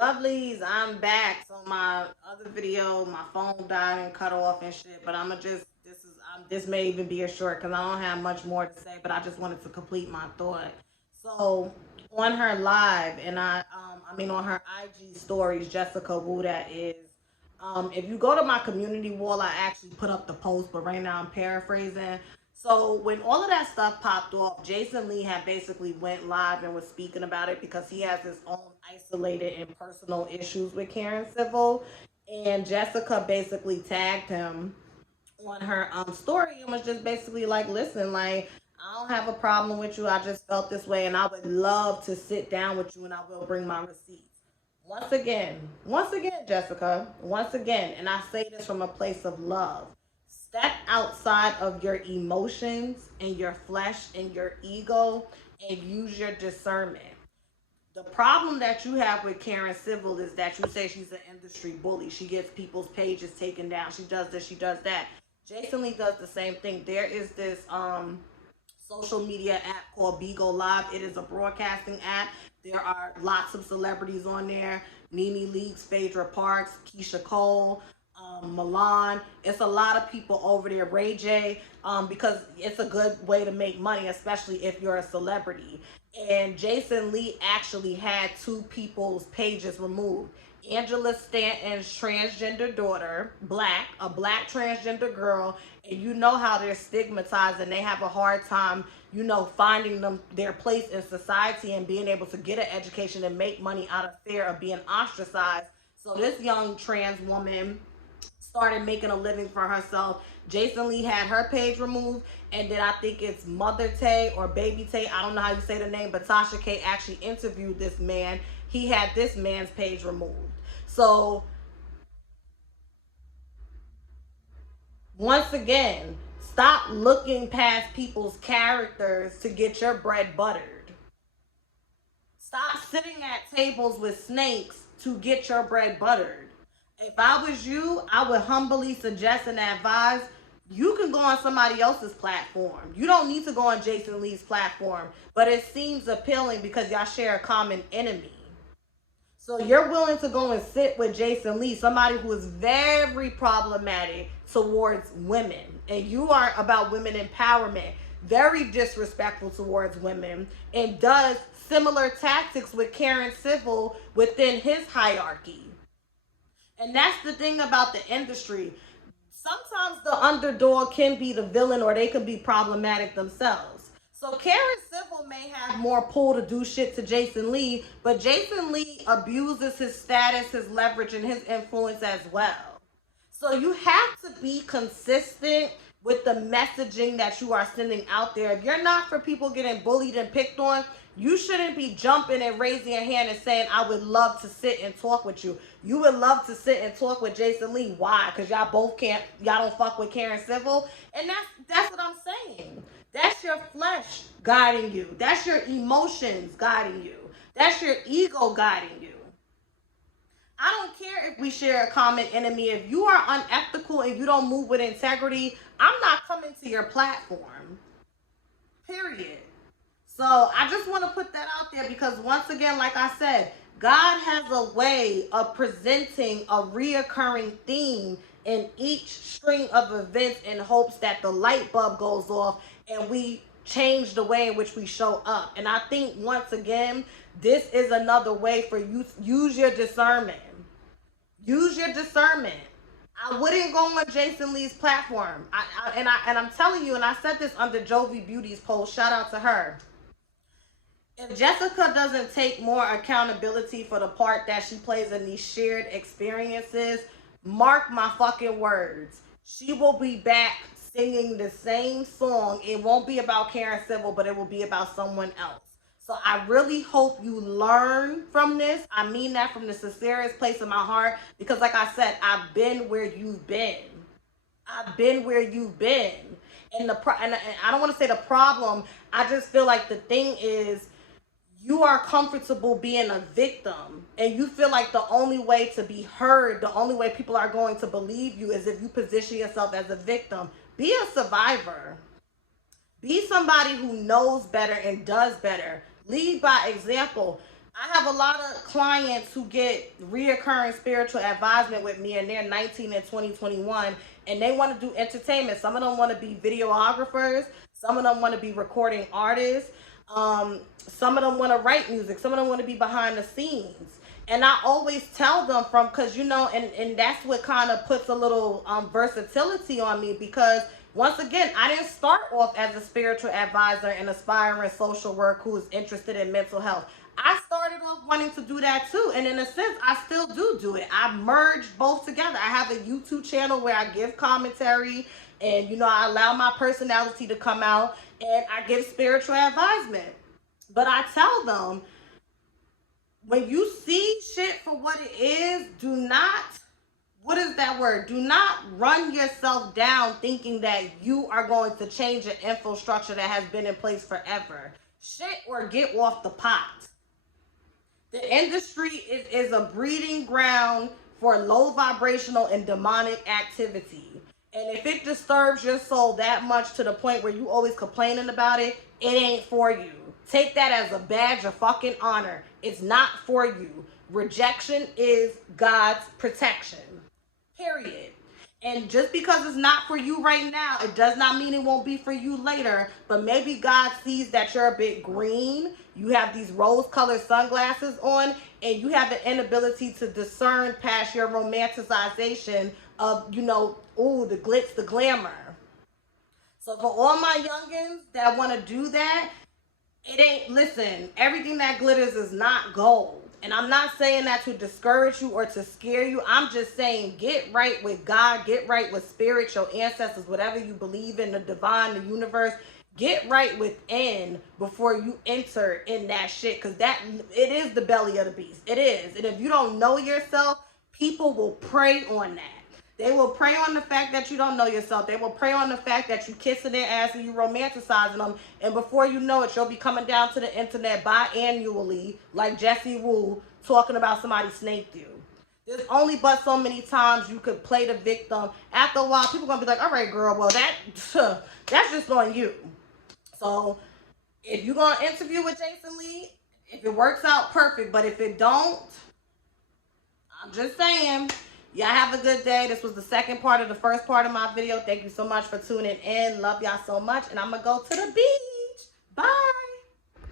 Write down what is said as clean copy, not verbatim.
Lovelies, I'm back. So my other video, my phone died and cut off and shit. But I'ma just this may even be a short because I don't have much more to say. But I just wanted to complete my thought. So on her live and on her IG stories, Jessica Wu that is. If you go to my community wall, I actually put up the post, but right now I'm paraphrasing. So when all of that stuff popped off, Jason Lee had basically went live and was speaking about it because he has his own isolated and personal issues with Karen Civil. And Jessica basically tagged him on her story and was just basically like, listen, like, I don't have a problem with you. I just felt this way and I would love to sit down with you and I will bring my receipts. Once again, Jessica, once again, and I say this from a place of love. Step outside of your emotions and your flesh and your ego and use your discernment. The problem that you have with Karen Civil is that you say she's an industry bully. She gets people's pages taken down. She does this, she does that. Jason Lee does the same thing. There is this social media app called Beagle Live. It is a broadcasting app. There are lots of celebrities on there. Nene Leakes, Phaedra Parks, Keisha Cole, Milan. It's a lot of people over there. Ray J, because it's a good way to make money, especially if you're a celebrity. And Jason Lee actually had two people's pages removed. Angela Stanton's transgender daughter, a black transgender girl, and you know how they're stigmatized and they have a hard time, finding their place in society and being able to get an education and make money out of fear of being ostracized. So this young trans woman started making a living for herself. Jason Lee had her page removed, and then I think it's Mother Tay or Baby Tay, I don't know how you say the name, but Tasha K actually interviewed this man. He had this man's page removed. So once again, stop looking past people's characters to get your bread buttered. Stop sitting at tables with snakes to get your bread buttered. If I was you, I would humbly suggest and advise you can go on somebody else's platform. You don't need to go on Jason Lee's platform, but it seems appealing because y'all share a common enemy. So you're willing to go and sit with Jason Lee, somebody who is very problematic towards women, and you are about women empowerment, very disrespectful towards women, and does similar tactics with Karen Civil within his hierarchy. And that's the thing about the industry. Sometimes the underdog can be the villain or they can be problematic themselves. So Karen Civil may have more pull to do shit to Jason Lee, but Jason Lee abuses his status, his leverage, and his influence as well. So you have to be consistent with the messaging that you are sending out there. If you're not for people getting bullied and picked on, you shouldn't be jumping and raising your hand and saying, I would love to sit and talk with you. You would love to sit and talk with Jason Lee. Why? Because y'all don't fuck with Karen Civil. And that's what I'm saying. That's your flesh guiding you. That's your emotions guiding you. That's your ego guiding you. I don't care if we share a common enemy. If you are unethical and you don't move with integrity, I'm not coming to your platform. Period. So I just want to put that out there because once again, like I said, God has a way of presenting a reoccurring theme in each string of events in hopes that the light bulb goes off and we change the way in which we show up. And I think once again, this is another way for you. Use your discernment. Use your discernment. I wouldn't go on Jason Lee's platform. I'm telling you, and I said this under Jovi Beauty's post. Shout out to her. If Jessica doesn't take more accountability for the part that she plays in these shared experiences, mark my fucking words. She will be back singing the same song. It won't be about Karen Civil, but it will be about someone else. So I really hope you learn from this. I mean that from the sincerest place of my heart. Because like I said, I've been where you've been. I've been where you've been. And I don't want to say the problem. I just feel like the thing is, you are comfortable being a victim and you feel like the only way to be heard, the only way people are going to believe you is if you position yourself as a victim. Be a survivor. Be somebody who knows better and does better. Lead by example. I have a lot of clients who get reoccurring spiritual advisement with me, and they're 19 and 20, 21, and they want to do entertainment. Some of them want to be videographers. Some of them want to be recording artists. Some of them want to write music. Some of them want to be behind the scenes. And I always tell them from, because, you know, and that's what kind of puts a little versatility on me, because once again, I didn't start off as a spiritual advisor and aspiring social work who is interested in mental health. I started off wanting to do that too. And in a sense, I still do it. I merge both together. I have a YouTube channel where I give commentary and, you know, I allow my personality to come out and I give spiritual advisement. But I tell them, when you see shit for what it is, do not, what is that word? Do not run yourself down thinking that you are going to change an infrastructure that has been in place forever. Shit or get off the pot. The industry is a breeding ground for low vibrational and demonic activity. And if it disturbs your soul that much to the point where you always complaining about it, it ain't for you. Take that as a badge of fucking honor. It's not for you. Rejection is God's protection. Period. And just because it's not for you right now, it does not mean it won't be for you later. But maybe God sees that you're a bit green. You have these rose-colored sunglasses on, and you have the inability to discern past your romanticization of, you know, ooh, the glitz, the glamour. So for all my youngins that want to do that, it ain't, listen, everything that glitters is not gold. And I'm not saying that to discourage you or to scare you. I'm just saying get right with God, get right with spirit, your ancestors, whatever you believe in, the divine, the universe. Get right within before you enter in that shit, because that, it is the belly of the beast. It is. And if you don't know yourself, people will prey on that. They will prey on the fact that you don't know yourself. They will prey on the fact that you kissing their ass and you romanticizing them. And before you know it, you'll be coming down to the internet biannually, like Jessie talking about somebody snaked you. There's only but so many times you could play the victim. After a while, people are going to be like, all right, girl, well, that's just on you. So if you're going to interview with Jason Lee, if it works out, perfect. But if it don't, I'm just saying, y'all have a good day. This was the second part of the first part of my video. Thank you so much for tuning in. Love y'all so much. And I'm going to go to the beach. Bye.